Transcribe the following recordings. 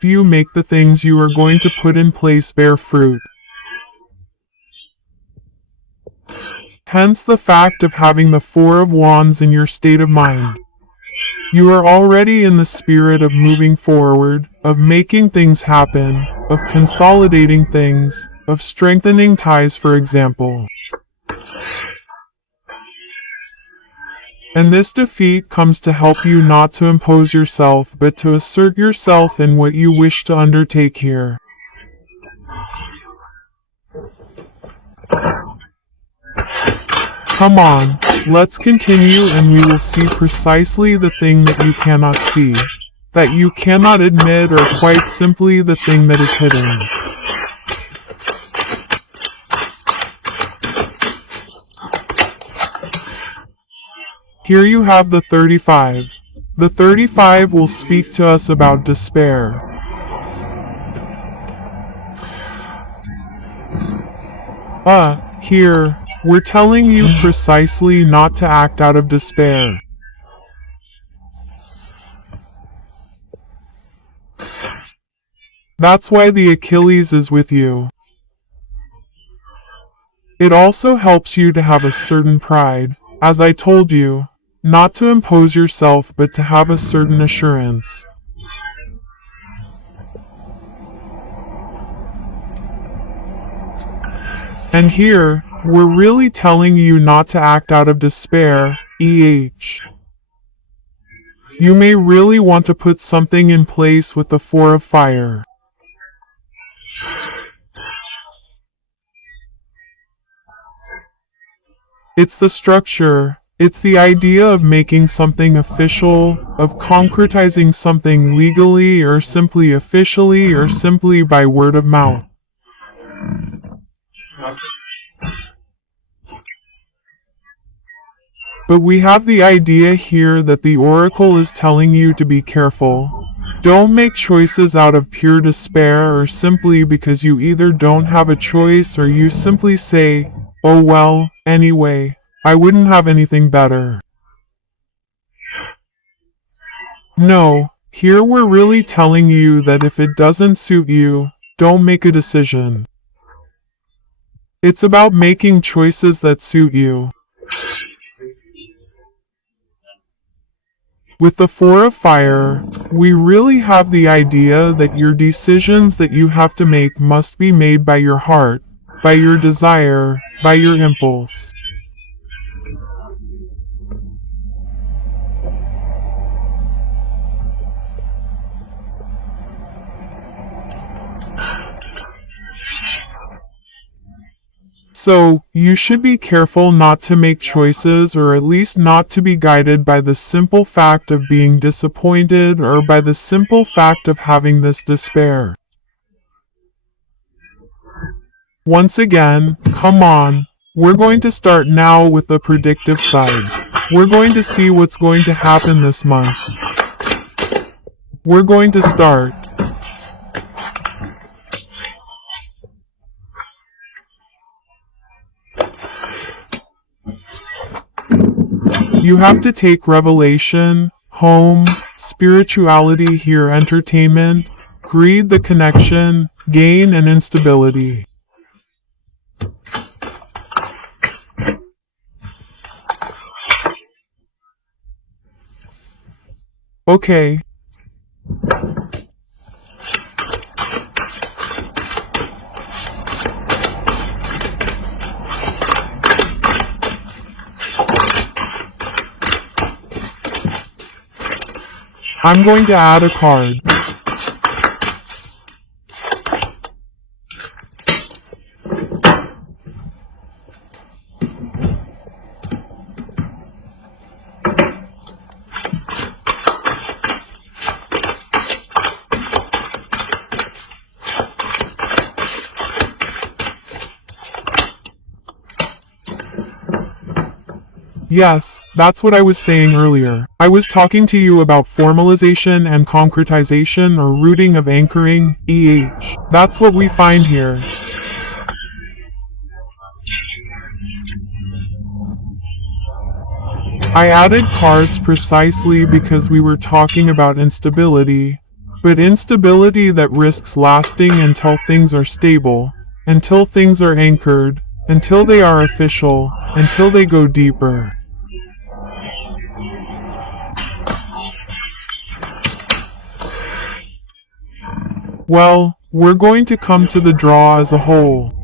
you make the things you are going to put in place bear fruit. Hence the fact of having the Four of Wands in your state of mind. You are already in the spirit of moving forward, of making things happen, of consolidating things, of strengthening ties, for example. And this defeat comes to help you not to impose yourself, but to assert yourself in what you wish to undertake here. Come on, let's continue and we will see precisely the thing that you cannot see, that you cannot admit, or quite simply the thing that is hidden. Here you have the 35. The 35 will speak to us about despair. Here, we're telling you precisely not to act out of despair. That's why the Achilles is with you. It also helps you to have a certain pride, as I told you. Not to impose yourself, but to have a certain assurance. And here, we're really telling you not to act out of despair, EH. You may really want to put something in place with the Four of Fire. It's the structure. It's the idea of making something official, of concretizing something legally or simply officially or simply by word of mouth. But we have the idea here that the Oracle is telling you to be careful. Don't make choices out of pure despair or simply because you either don't have a choice or you simply say, oh well, anyway. I wouldn't have anything better. No, here we're really telling you that if it doesn't suit you, don't make a decision. It's about making choices that suit you. With the Four of Fire, we really have the idea that your decisions that you have to make must be made by your heart, by your desire, by your impulse. So, you should be careful not to make choices, or at least not to be guided by the simple fact of being disappointed or by the simple fact of having this despair. Once again, come on, we're going to start now with the predictive side. We're going to see what's going to happen this month. We're going to start. You have to take revelation, home, spirituality here, entertainment, greed, the connection, gain, and instability. Okay. I'm going to add a card. Yes, that's what I was saying earlier. I was talking to you about formalization and concretization, or rooting of anchoring, EH. That's what we find here. I added cards precisely because we were talking about instability, but instability that risks lasting until things are stable, until things are anchored, until they are official, until they go deeper. Well, we're going to come to the draw as a whole.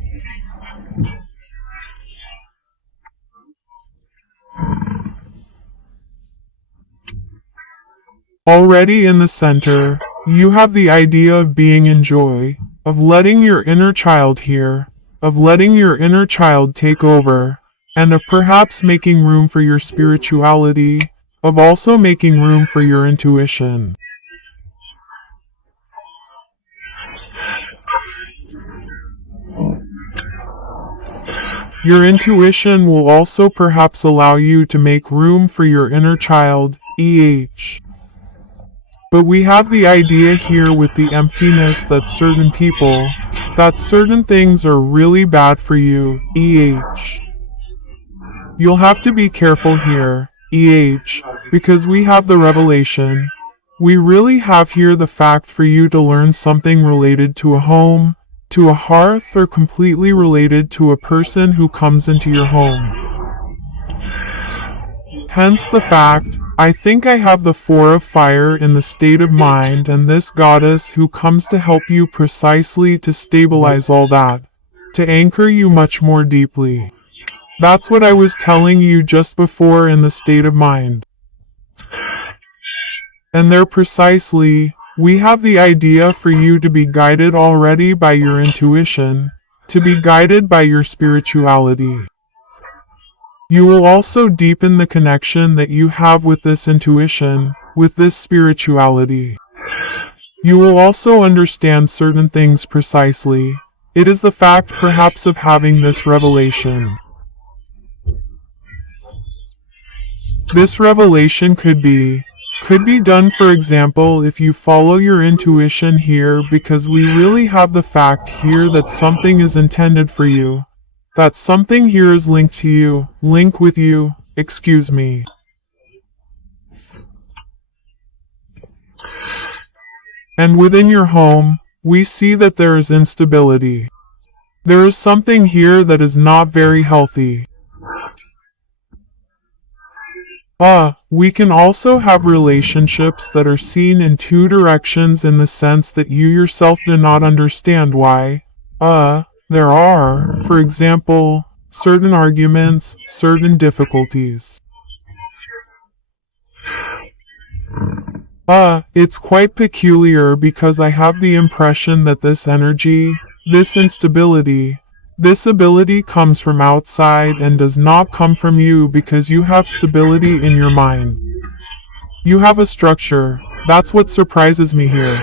Already in the center, you have the idea of being in joy, of letting your inner child hear, of letting your inner child take over, and of perhaps making room for your spirituality, of also making room for your intuition. Your intuition will also perhaps allow you to make room for your inner child, EH. But we have the idea here with the emptiness that certain people, that certain things are really bad for you, EH. You'll have to be careful here, EH, because we have the revelation. We really have here the fact for you to learn something related to a home, to a hearth, or completely related to a person who comes into your home. Hence the fact, I think I have the Four of Fire in the state of mind and this goddess who comes to help you precisely to stabilize all that, to anchor you much more deeply. That's what I was telling you just before in the state of mind. And there precisely, we have the idea for you to be guided already by your intuition, to be guided by your spirituality. You will also deepen the connection that you have with this intuition, with this spirituality. You will also understand certain things precisely. It is the fact perhaps of having this revelation. This revelation could be done, for example, if you follow your intuition here, because we really have the fact here that something is intended for you. That something here is linked to you, link with you, excuse me. And within your home, we see that there is instability. There is something here that is not very healthy. We can also have relationships that are seen in two directions in the sense that you yourself do not understand why. There are, for example, certain arguments, certain difficulties. It's quite peculiar because I have the impression that this energy, this instability, this ability comes from outside and does not come from you because you have stability in your mind. You have a structure. That's what surprises me here.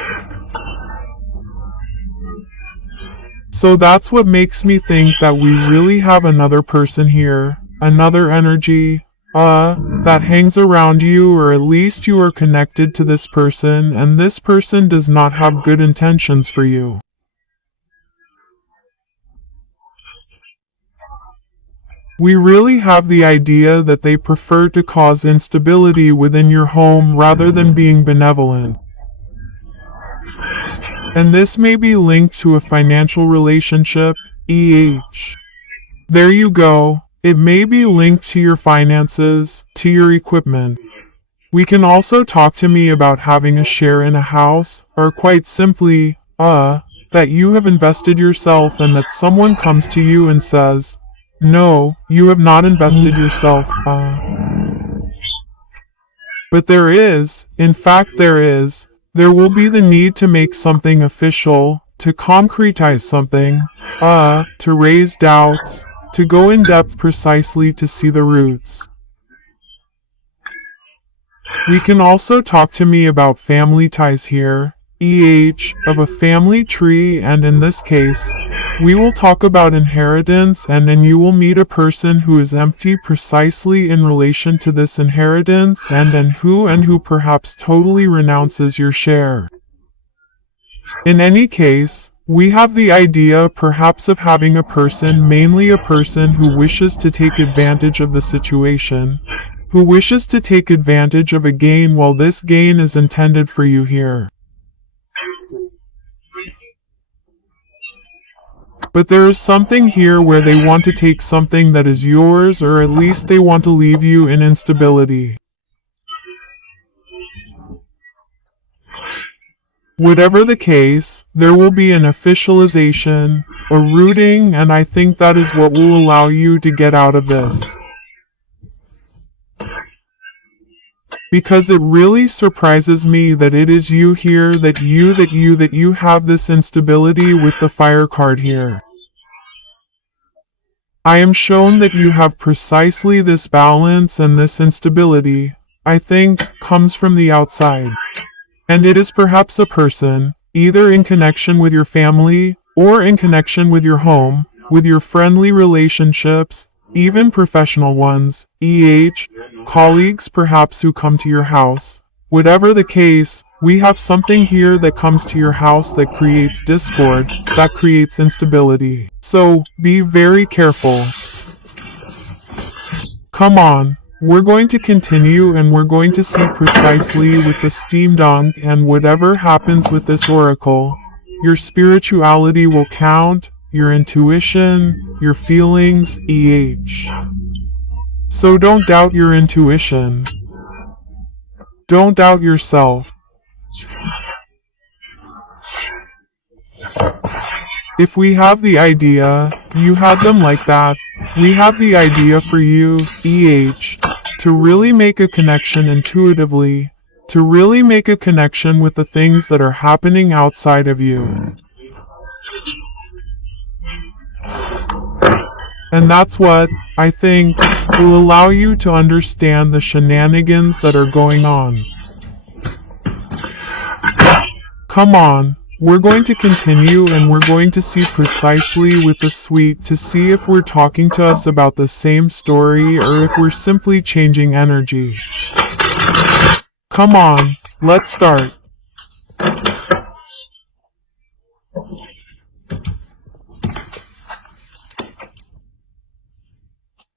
So that's what makes me think that we really have another person here, another energy, that hangs around you, or at least you are connected to this person and this person does not have good intentions for you. We really have the idea that they prefer to cause instability within your home rather than being benevolent. And this may be linked to a financial relationship, EH. There you go. It may be linked to your finances, to your equipment. We can also talk to me about having a share in a house, or quite simply, that you have invested yourself and that someone comes to you and says, no, you have not invested yourself, But there is, in fact there will be the need to make something official, to concretize something, to raise doubts, to go in depth precisely to see the roots. We can also talk to me about family ties here, EH, of a family tree, and in this case, we will talk about inheritance, and then you will meet a person who is empty precisely in relation to this inheritance, and who perhaps totally renounces your share. In any case, we have the idea perhaps of having a person, mainly a person who wishes to take advantage of the situation, who wishes to take advantage of a gain while this gain is intended for you here. But there is something here where they want to take something that is yours, or at least they want to leave you in instability. Whatever the case, there will be an officialization, a rooting, and I think that is what will allow you to get out of this. Because it really surprises me that it is you here, that you have this instability with the fire card here. I am shown that you have precisely this balance, and this instability, I think, comes from the outside. And it is perhaps a person, either in connection with your family, or in connection with your home, with your friendly relationships, even professional ones, colleagues perhaps who come to your house. Whatever the case, we have something here that comes to your house that creates discord, that creates instability. So, be very careful. Come on. We're going to continue, and we're going to see precisely with the steam dunk, and whatever happens with this oracle, your spirituality will count, your intuition, your feelings, So don't doubt your intuition. Don't doubt yourself. If we have the idea, you had them like that. We have the idea for you, to really make a connection intuitively, to really make a connection with the things that are happening outside of you. And that's what, I think, will allow you to understand the shenanigans that are going on. Come on. We're going to continue, and we're going to see precisely with the suite to see if we're talking to us about the same story or if we're simply changing energy. Come on, let's start.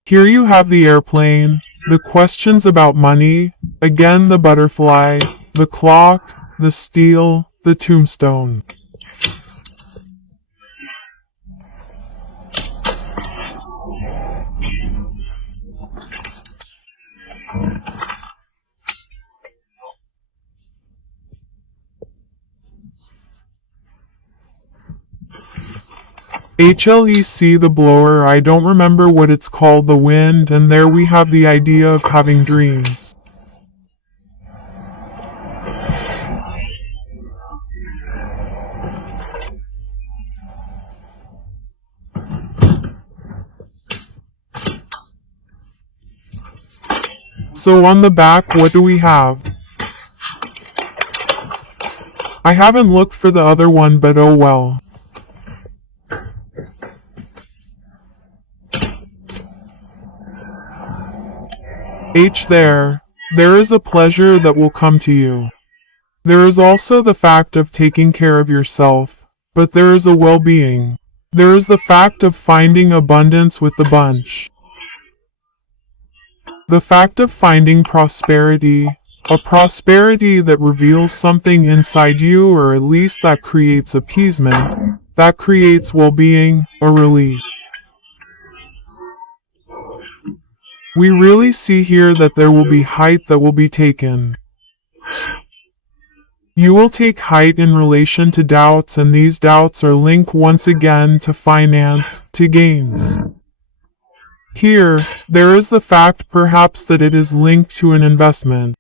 Here you have the airplane, the questions about money, again the butterfly, the clock, the steel, the tombstone. HLEC the blower, I don't remember what it's called, the wind, and there we have the idea of having dreams. So on the back, what do we have? I haven't looked for the other one, but oh well. There is a pleasure that will come to you. There is also the fact of taking care of yourself, but there is a well-being. There is the fact of finding abundance with the bunch. The fact of finding prosperity, a prosperity that reveals something inside you, or at least that creates appeasement, that creates well-being, a relief. We really see here that there will be height that will be taken. You will take height in relation to doubts, and these doubts are linked once again to finance, to gains. Here, there is the fact perhaps that it is linked to an investment.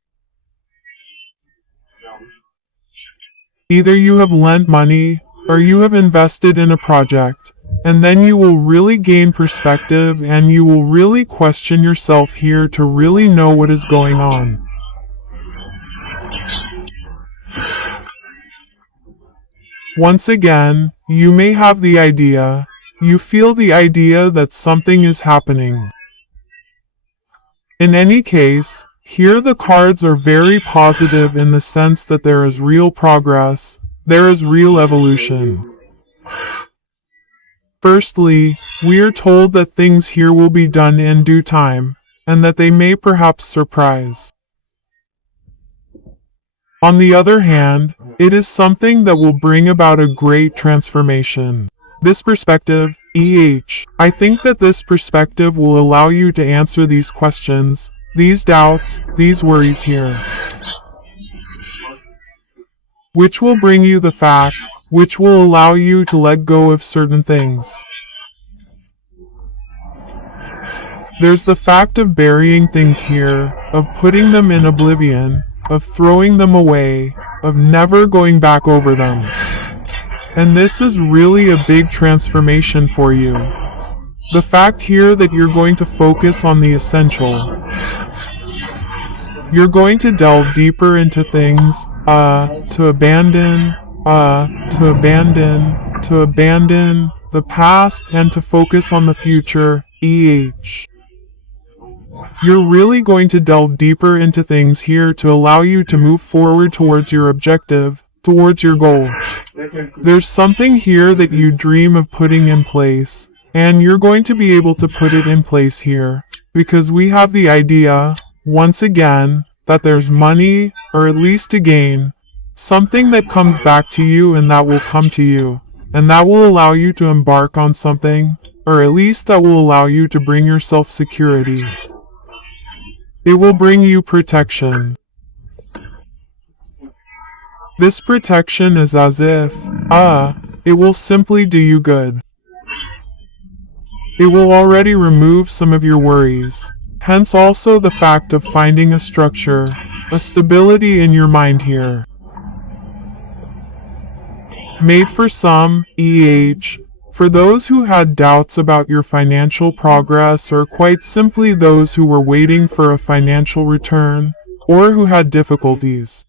Either you have lent money, or you have invested in a project, and then you will really gain perspective, and you will really question yourself here to really know what is going on. Once again, you may have the idea, you feel the idea that something is happening. In any case, here the cards are very positive in the sense that there is real progress, there is real evolution. Firstly, we are told that things here will be done in due time, and that they may perhaps surprise. On the other hand, it is something that will bring about a great transformation. This perspective, I think that this perspective will allow you to answer these questions, these doubts, these worries here. Which will bring you the fact, which will allow you to let go of certain things. There's the fact of burying things here, of putting them in oblivion, of throwing them away, of never going back over them. And this is really a big transformation for you. The fact here that you're going to focus on the essential. You're going to delve deeper into things, to abandon the past and to focus on the future, You're really going to delve deeper into things here to allow you to move forward towards your objective, towards your goal. There's something here that you dream of putting in place, and you're going to be able to put it in place here, because we have the idea, once again, that there's money, or at least a gain, something that comes back to you and that will come to you, and that will allow you to embark on something, or at least that will allow you to bring yourself security. It will bring you protection. This protection is as if, it will simply do you good. It will already remove some of your worries. Hence also the fact of finding a structure, a stability in your mind here. Made for some, for those who had doubts about your financial progress or quite simply those who were waiting for a financial return, or who had difficulties.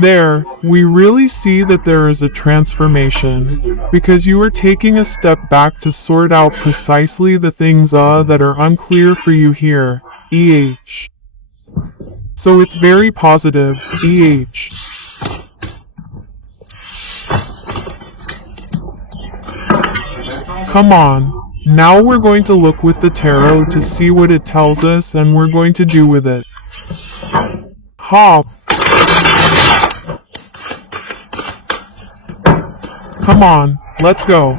There, we really see that there is a transformation, because you are taking a step back to sort out precisely the things that are unclear for you here, So it's very positive, Come on, now we're going to look with the tarot to see what it tells us and we're going to do with it. Hop. Come on, let's go.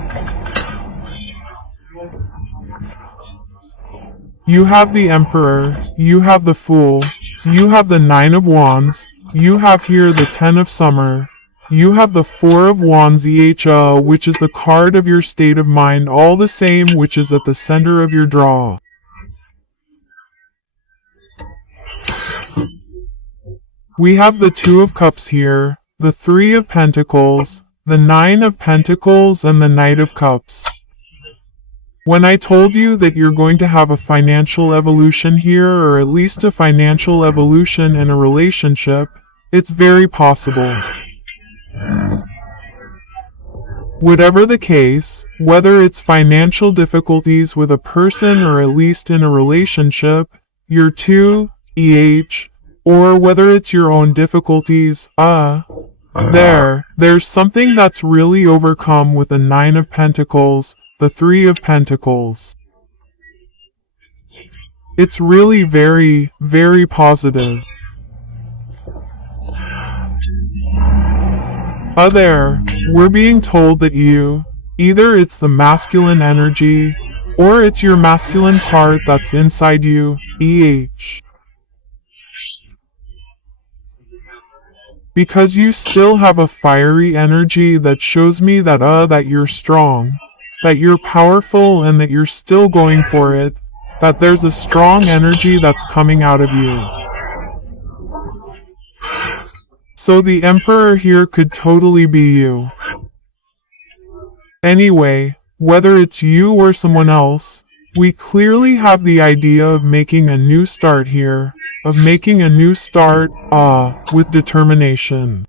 You have the Emperor, you have the Fool, you have the Nine of Wands, you have here the Ten of Summer, you have the Four of Wands which is the card of your state of mind, all the same, which is at the center of your draw. We have the Two of Cups here, the Three of Pentacles, the Nine of Pentacles and the Knight of Cups. When I told you that you're going to have a financial evolution here, or at least a financial evolution in a relationship, it's very possible. Whatever the case, whether it's financial difficulties with a person or at least in a relationship, you're two, or whether it's your own difficulties, there's something that's really overcome with the Nine of Pentacles, the Three of Pentacles. It's really very, very positive. We're being told that either it's the masculine energy, or it's your masculine part that's inside you, Because you still have a fiery energy that shows me that you're strong, that you're powerful and that you're still going for it, that there's a strong energy that's coming out of you. So the Emperor here could totally be you. Anyway, whether it's you or someone else, we clearly have the idea of making a new start here. Of making a new start, with determination.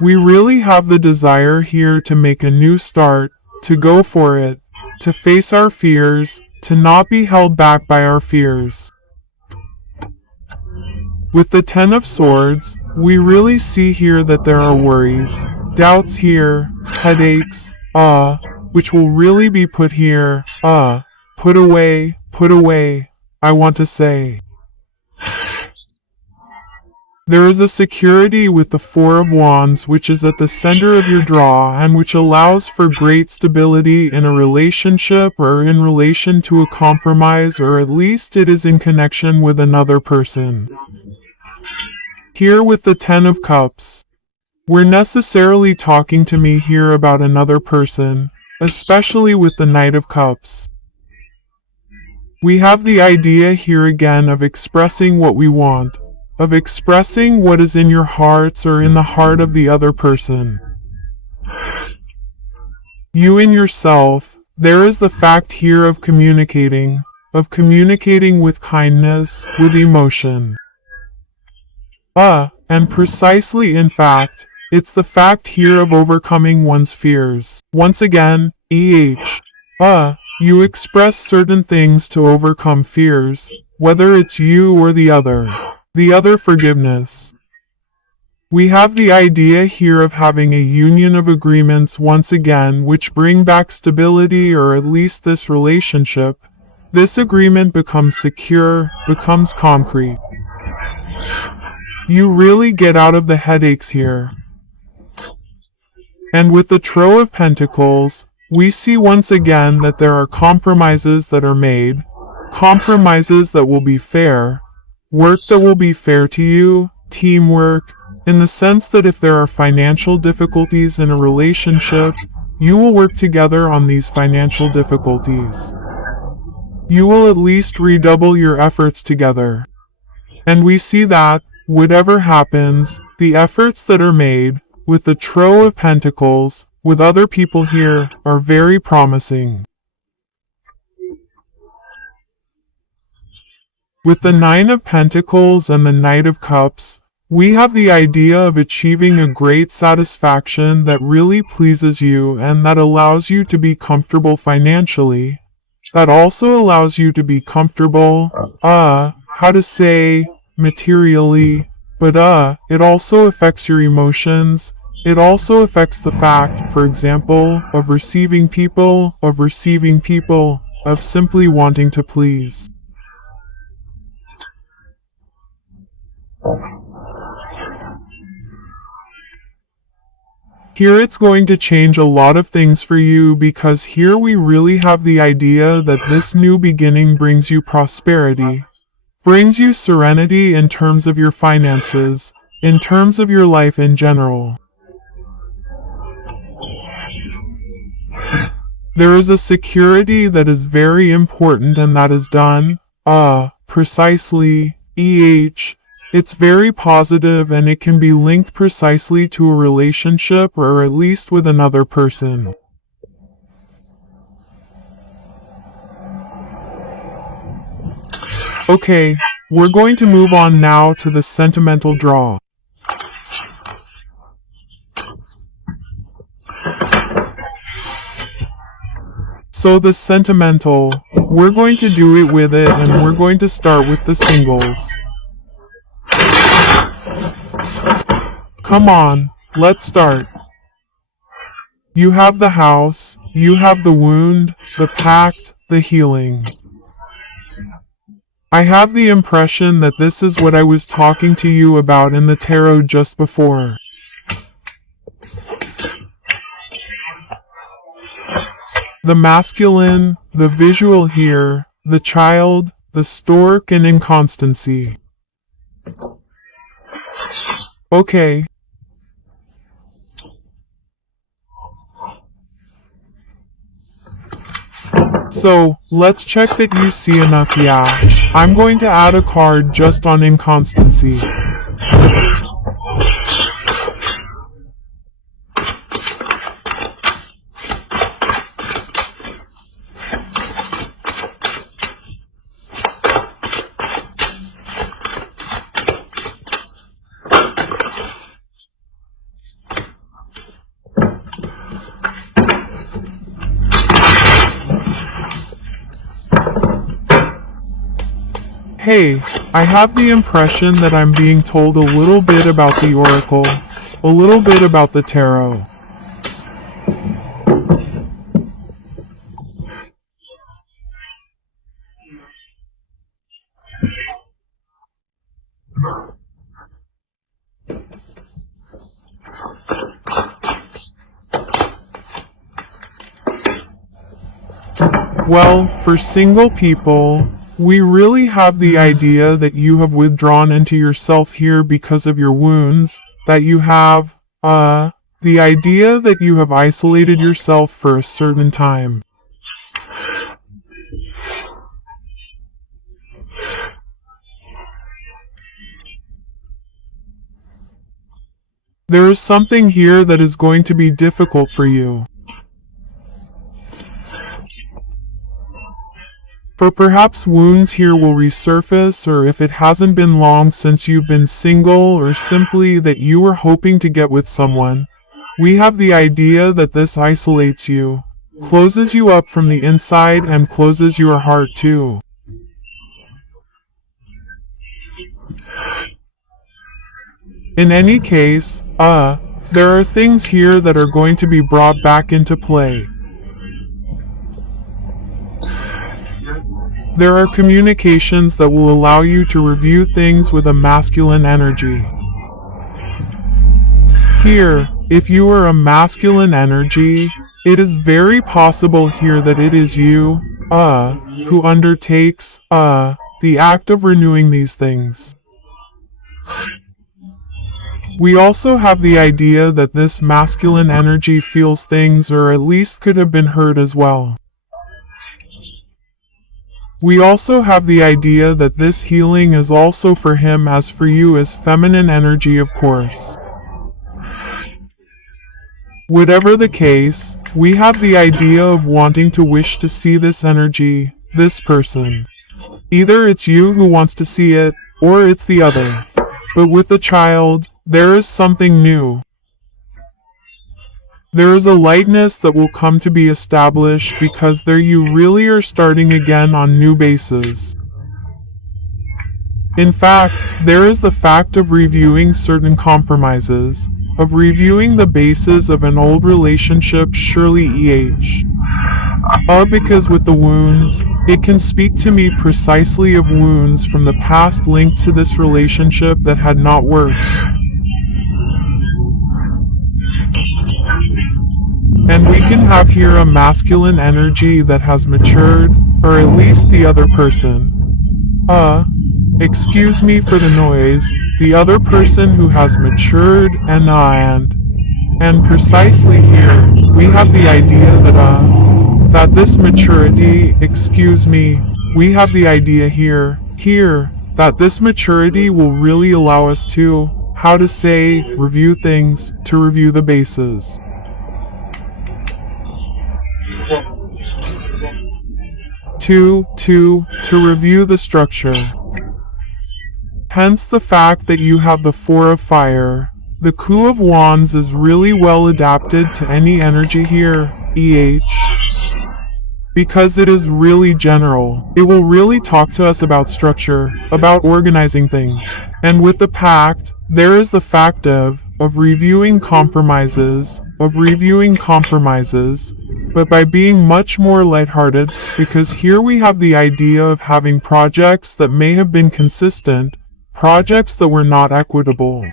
We really have the desire here to make a new start, to go for it, to face our fears, to not be held back by our fears. With the Ten of Swords, we really see here that there are worries, doubts here, headaches, which will really be put here, put away, I want to say. There is a security with the Four of Wands, which is at the center of your draw and which allows for great stability in a relationship or in relation to a compromise, or at least it is in connection with another person. Here with the Ten of Cups, we're necessarily talking to me here about another person, especially with the Knight of Cups. We have the idea here again of expressing what we want, of expressing what is in your hearts or in the heart of the other person. You and yourself, there is the fact here of communicating with kindness, with emotion. And precisely in fact, it's the fact here of overcoming one's fears. Once again, you express certain things to overcome fears, whether it's you or the other. The other forgiveness. We have the idea here of having a union of agreements once again which bring back stability, or at least this relationship. This agreement becomes secure, becomes concrete. You really get out of the headaches here. And with the Trough of Pentacles, we see once again that there are compromises that are made, compromises that will be fair, work that will be fair to you, teamwork, in the sense that if there are financial difficulties in a relationship, you will work together on these financial difficulties. You will at least redouble your efforts together. And we see that, whatever happens, the efforts that are made, with the Trough of Pentacles, with other people here, are very promising. With the Nine of Pentacles and the Knight of Cups, we have the idea of achieving a great satisfaction that really pleases you and that allows you to be comfortable financially. That also allows you to be comfortable, materially, but it also affects your emotions. It also affects the fact, for example, of receiving people, of simply wanting to please. Here it's going to change a lot of things for you, because here we really have the idea that this new beginning brings you prosperity, brings you serenity in terms of your finances, in terms of your life in general. There is a security that is very important, and that is done, precisely, It's very positive, and it can be linked precisely to a relationship, or at least with another person. Okay, we're going to move on now to the sentimental draw. So the sentimental, we're going to do it with it, and we're going to start with the singles. Come on, let's start. You have the house, you have the wound, the pact, the healing. I have the impression that this is what I was talking to you about in the tarot just before. The masculine, the visual here, the child, the stork, and inconstancy. Okay. So, let's check that you see enough. I'm going to add a card just on inconstancy. Hey, I have the impression that I'm being told a little bit about the oracle, a little bit about the tarot. Well, for single people, we really have the idea that you have withdrawn into yourself here because of your wounds, that you have, the idea that you have isolated yourself for a certain time. There is something here that is going to be difficult for you. For perhaps wounds here will resurface, or if it hasn't been long since you've been single, or simply that you were hoping to get with someone, we have the idea that this isolates you, closes you up from the inside, and closes your heart too. In any case, there are things here that are going to be brought back into play. There are communications that will allow you to review things with a masculine energy. Here, if you are a masculine energy, it is very possible here that it is you, who undertakes, the act of renewing these things. We also have the idea that this masculine energy feels things, or at least could have been hurt as well. We also have the idea that this healing is also for him as for you as feminine energy, of course. Whatever the case, we have the idea of wanting to wish to see this energy, this person. Either it's you who wants to see it, or it's the other. But with the child, there is something new. There is a lightness that will come to be established because there you really are starting again on new bases. In fact, there is the fact of reviewing certain compromises, of reviewing the bases of an old relationship, surely because with the wounds, it can speak to me precisely of wounds from the past linked to this relationship that had not worked. And we can have here a masculine energy that has matured, or at least the other person. Excuse me for the noise, the other person who has matured, and precisely here, we have the idea that this maturity, we have the idea here, that this maturity will really allow us to, review things, to review the bases. To review the structure. Hence the fact that you have the Four of Fire. The Coup of Wands is really well adapted to any energy here, because it is really general. It will really talk to us about structure, about organizing things. And with the Pact, there is the fact of reviewing compromises, but by being much more lighthearted, because here we have the idea of having projects that may have been consistent, projects that were not equitable.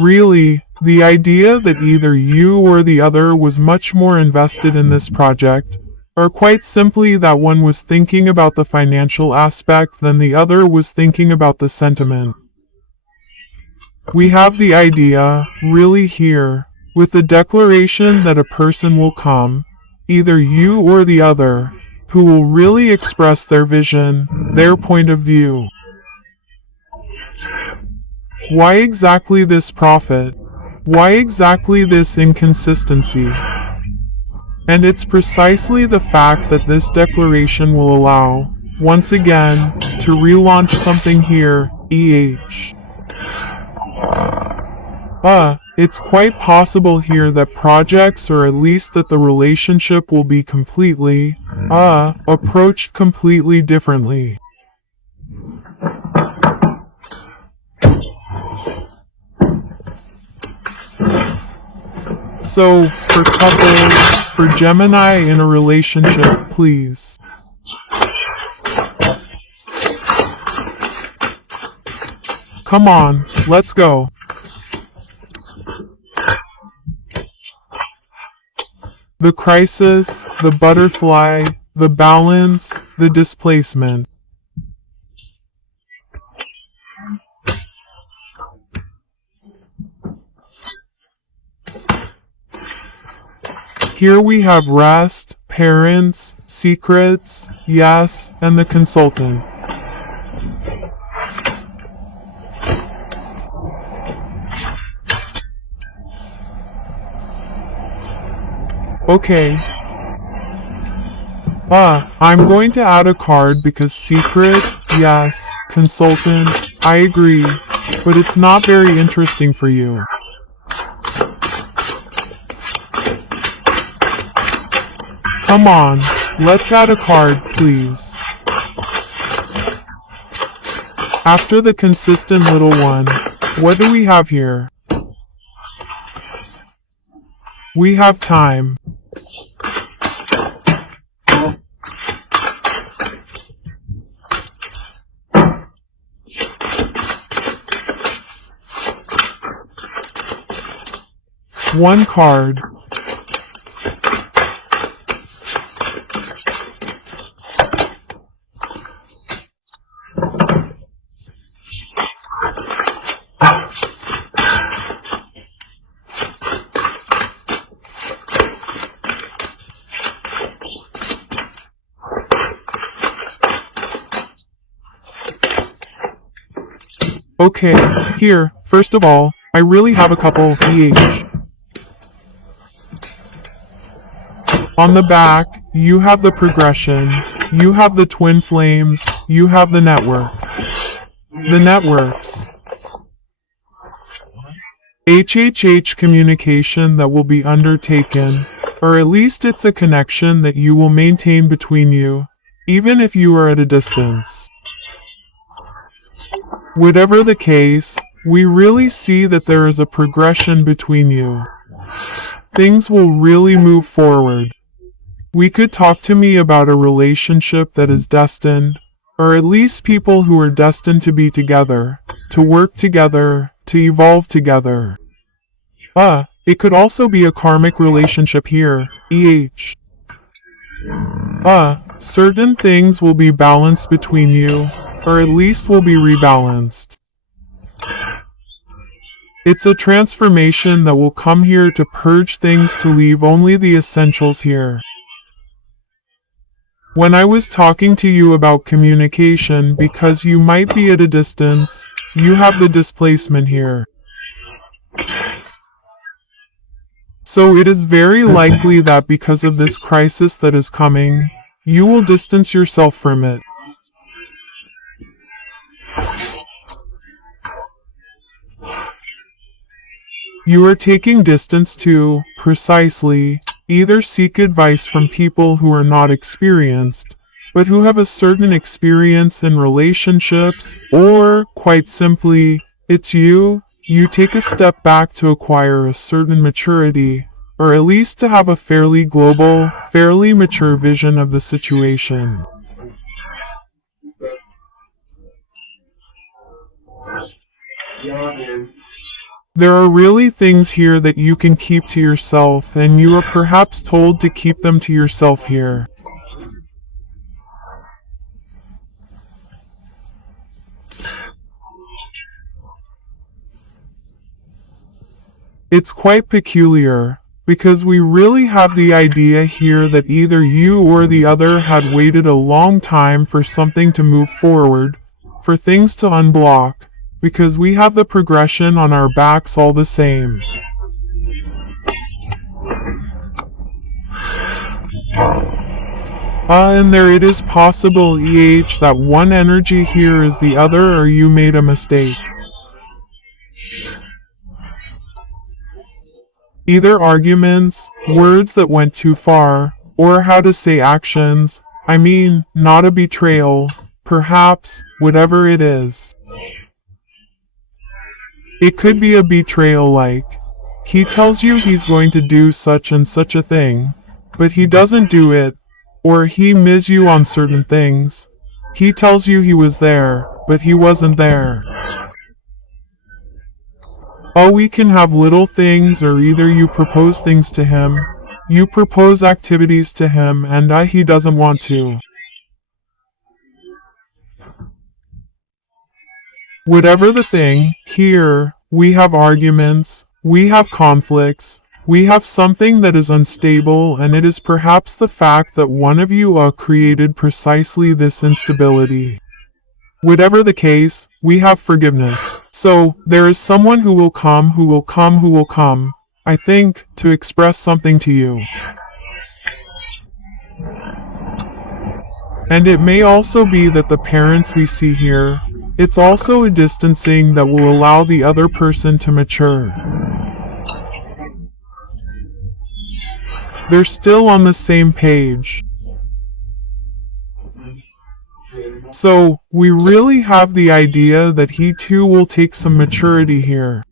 Really, the idea that either you or the other was much more invested in this project, or quite simply that one was thinking about the financial aspect than the other was thinking about the sentiment. We have the idea, really here, with the declaration that a person will come, either you or the other, who will really express their vision, their point of view. Why exactly this profit? Why exactly this inconsistency? And it's precisely the fact that this declaration will allow, once again, to relaunch something here, It's quite possible here that projects, or at least that the relationship will be completely, approached completely differently. So, for couples, for Gemini in a relationship, please. Come on, let's go. The crisis, the butterfly, the balance, the displacement. Here we have rest, parents, secrets, yes, and the consultant. Okay. I'm going to add a card because secret, yes, consultant, I agree, but it's not very interesting for you. Come on, let's add a card, please. After the consistent little one, what do we have here? We have time. One card. Okay, here, first of all, I really have a couple EH. On the back, you have the progression, you have the twin flames, you have the network. The networks. HHH communication that will be undertaken, or at least it's a connection that you will maintain between you, even if you are at a distance. Whatever the case, we really see that there is a progression between you. Things will really move forward. We could talk to me about a relationship that is destined, or at least people who are destined to be together, to work together, to evolve together. It could also be a karmic relationship here, EH. Certain things will be balanced between you, or at least will be rebalanced. It's a transformation that will come here to purge things to leave only the essentials here. When I was talking to you about communication because you might be at a distance, you have the displacement here. So it is very likely that because of this crisis that is coming, you will distance yourself from it. You are taking distance to, precisely, either seek advice from people who are not experienced, but who have a certain experience in relationships, or, quite simply, it's you take a step back to acquire a certain maturity, or at least to have a fairly global, fairly mature vision of the situation. There are really things here that you can keep to yourself, and you are perhaps told to keep them to yourself here. It's quite peculiar, because we really have the idea here that either you or the other had waited a long time for something to move forward, for things to unblock, because we have the progression on our backs all the same. And there it is possible, EH, that one energy here is the other, or you made a mistake. Either arguments, words that went too far, or how to say actions, I mean, not a betrayal, perhaps, whatever it is. It could be a betrayal like, he tells you he's going to do such and such a thing, but he doesn't do it, or he misses you on certain things. He tells you he was there, but he wasn't there. Oh, we can have little things, or either you propose things to him, You propose activities to him and he doesn't want to. Whatever the thing, here, we have arguments, we have conflicts, we have something that is unstable, and it is perhaps the fact that one of you created precisely this instability. Whatever the case, we have forgiveness. So, there is someone who will come, I think, to express something to you. And it may also be that the parents we see here, it's also a distancing that will allow the other person to mature. They're still on the same page. So, we really have the idea that he too will take some maturity here.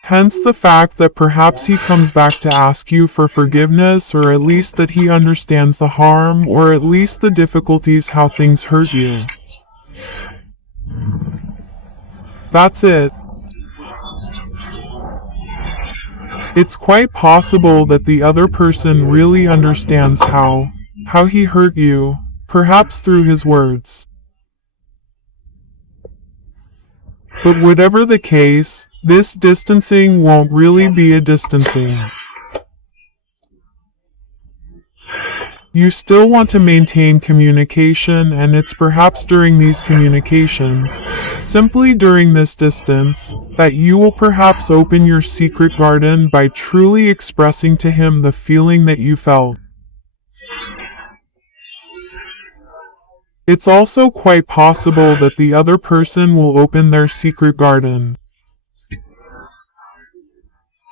Hence the fact that perhaps he comes back to ask you for forgiveness, or at least that he understands the harm, or at least the difficulties how things hurt you. That's it. It's quite possible that the other person really understands how he hurt you, perhaps through his words. But whatever the case, this distancing won't really be a distancing. You still want to maintain communication, and it's perhaps during these communications, simply during this distance, that you will perhaps open your secret garden by truly expressing to him the feeling that you felt. It's also quite possible that the other person will open their secret garden.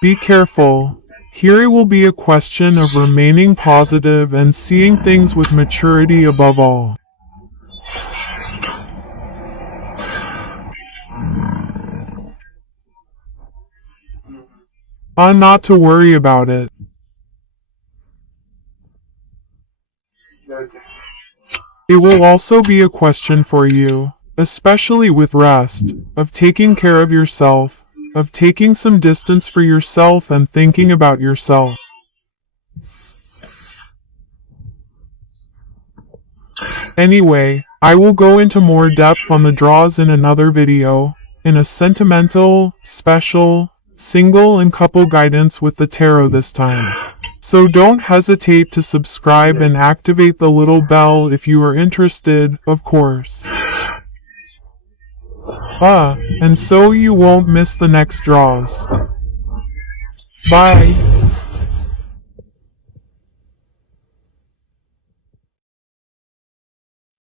Be careful. Here it will be a question of remaining positive and seeing things with maturity above all. Not to worry about it. It will also be a question for you, especially with rest, of taking care of yourself, of taking some distance for yourself and thinking about yourself. Anyway, I will go into more depth on the draws in another video, in a sentimental, special, single and couple guidance with the tarot this time. So don't hesitate to subscribe and activate the little bell if you are interested, of course. And so you won't miss the next draws. Bye.